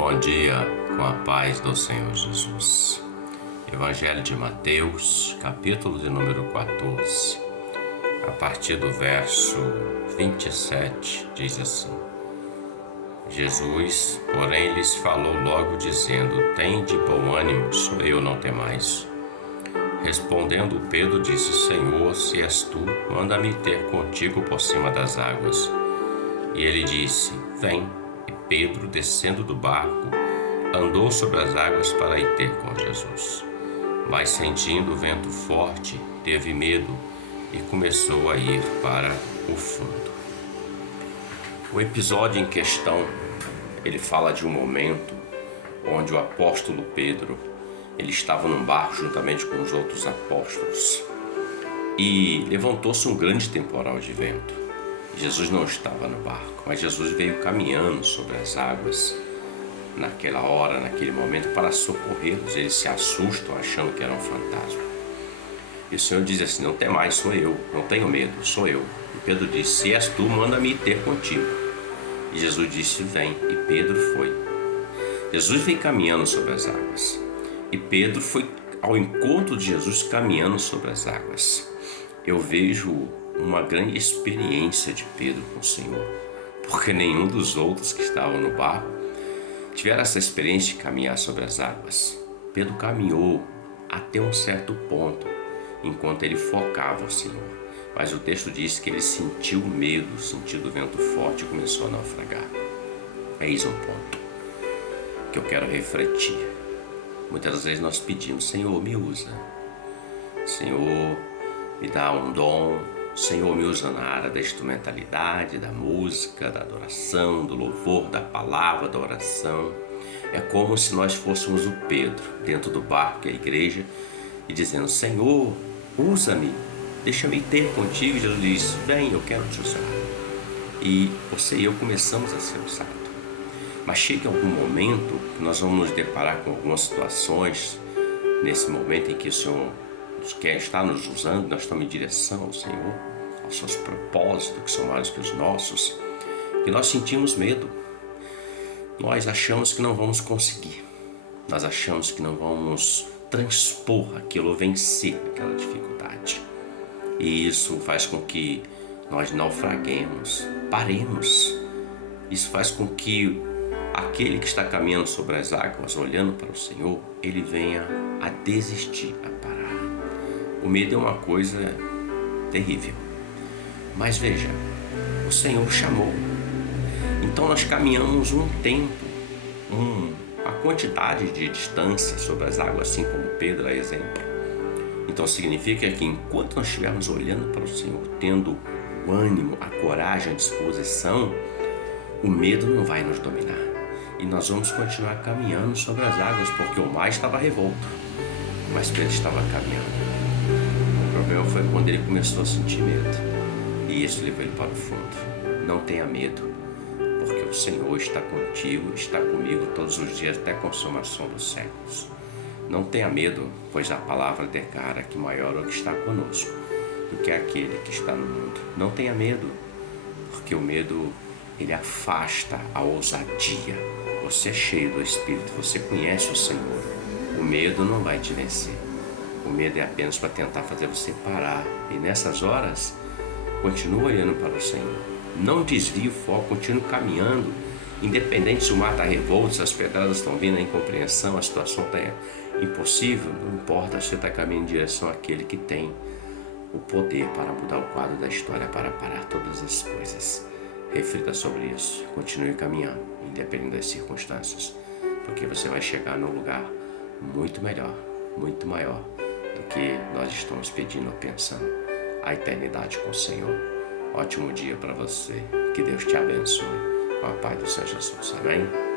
Bom dia, com a paz do Senhor Jesus. Evangelho de Mateus, capítulo de número 14, a partir do verso 27, diz assim: Jesus, porém, lhes falou logo, dizendo: Tende bom ânimo, sou eu, não temais. Respondendo Pedro, disse: Senhor, se és tu, manda-me ter contigo por cima das águas. E ele disse: Vem. E Pedro, descendo do barco, andou sobre as águas para ir ter com Jesus. Mas, sentindo o vento forte, teve medo e começou a ir para o fundo. O episódio em questão, ele fala de um momento onde o apóstolo Pedro, ele estava num barco juntamente com os outros apóstolos e levantou-se um grande temporal de vento. Jesus não estava no barco, mas Jesus veio caminhando sobre as águas naquela hora, naquele momento, para socorrê-los. Eles se assustam achando que era um fantasma. E o Senhor diz assim: não temais, sou eu, não tenho medo, sou eu. E Pedro disse: se és tu, manda-me ir ter contigo. E Jesus disse: vem. E Pedro foi. Jesus veio caminhando sobre as águas e Pedro foi ao encontro de Jesus caminhando sobre as águas. Eu vejo uma grande experiência de Pedro com o Senhor, porque nenhum dos outros que estavam no barco tiveram essa experiência de caminhar sobre as águas. Pedro caminhou até um certo ponto, enquanto ele focava o Senhor. Mas o texto diz que ele sentiu medo, sentiu o vento forte e começou a naufragar. Eis um ponto que eu quero refletir. Muitas vezes nós pedimos: Senhor, me usa. Senhor, me dá um dom. Senhor, me usa na área da instrumentalidade, da música, da adoração, do louvor, da palavra, da oração. É como se nós fôssemos o Pedro dentro do barco, que é a igreja, e dizendo: Senhor, usa-me, deixa-me ter contigo. E Jesus diz: vem, eu quero te usar. E você e eu começamos a ser usados. Mas chega algum momento que nós vamos nos deparar com algumas situações, nesse momento em que o Senhor quer estar nos usando, nós estamos em direção ao Senhor, aos seus propósitos, que são maiores que os nossos, e nós sentimos medo. Nós achamos que não vamos conseguir. Nós achamos que não vamos transpor aquilo, vencer aquela dificuldade. E isso faz com que nós naufraguemos, paremos. Isso faz com que aquele que está caminhando sobre as águas, olhando para o Senhor, ele venha a desistir, a parar. O medo é uma coisa terrível. Mas veja, o Senhor chamou. Então nós caminhamos um tempo, a quantidade de distância sobre as águas, assim como Pedro é exemplo. Então significa que enquanto nós estivermos olhando para o Senhor, tendo o ânimo, a coragem, a disposição, o medo não vai nos dominar. E nós vamos continuar caminhando sobre as águas, porque o mar estava revolto, mas Pedro estava caminhando. O problema foi quando ele começou a sentir medo, e isso levou ele para o fundo. Não tenha medo, porque o Senhor está contigo, está comigo todos os dias até a consumação dos séculos. Não tenha medo, pois a palavra declara que maior é o que está conosco do que aquele que está no mundo. Não tenha medo, porque o medo, ele afasta a ousadia. Você é cheio do Espírito, você conhece o Senhor. O medo não vai te vencer. O medo é apenas para tentar fazer você parar. E nessas horas, continue olhando para o Senhor. Não desvie o foco, continue caminhando. Independente se o mar está revolto, se as pedradas estão vindo, a incompreensão, a situação está impossível, não importa, você está caminhando em direção àquele que tem o poder para mudar o quadro da história, para parar todas as coisas. Reflita sobre isso, continue caminhando, independente das circunstâncias, porque você vai chegar num lugar muito melhor, muito maior do que nós estamos pedindo ou pensando. A eternidade com o Senhor. Ótimo dia para você, que Deus te abençoe, com a paz do Senhor Jesus, amém?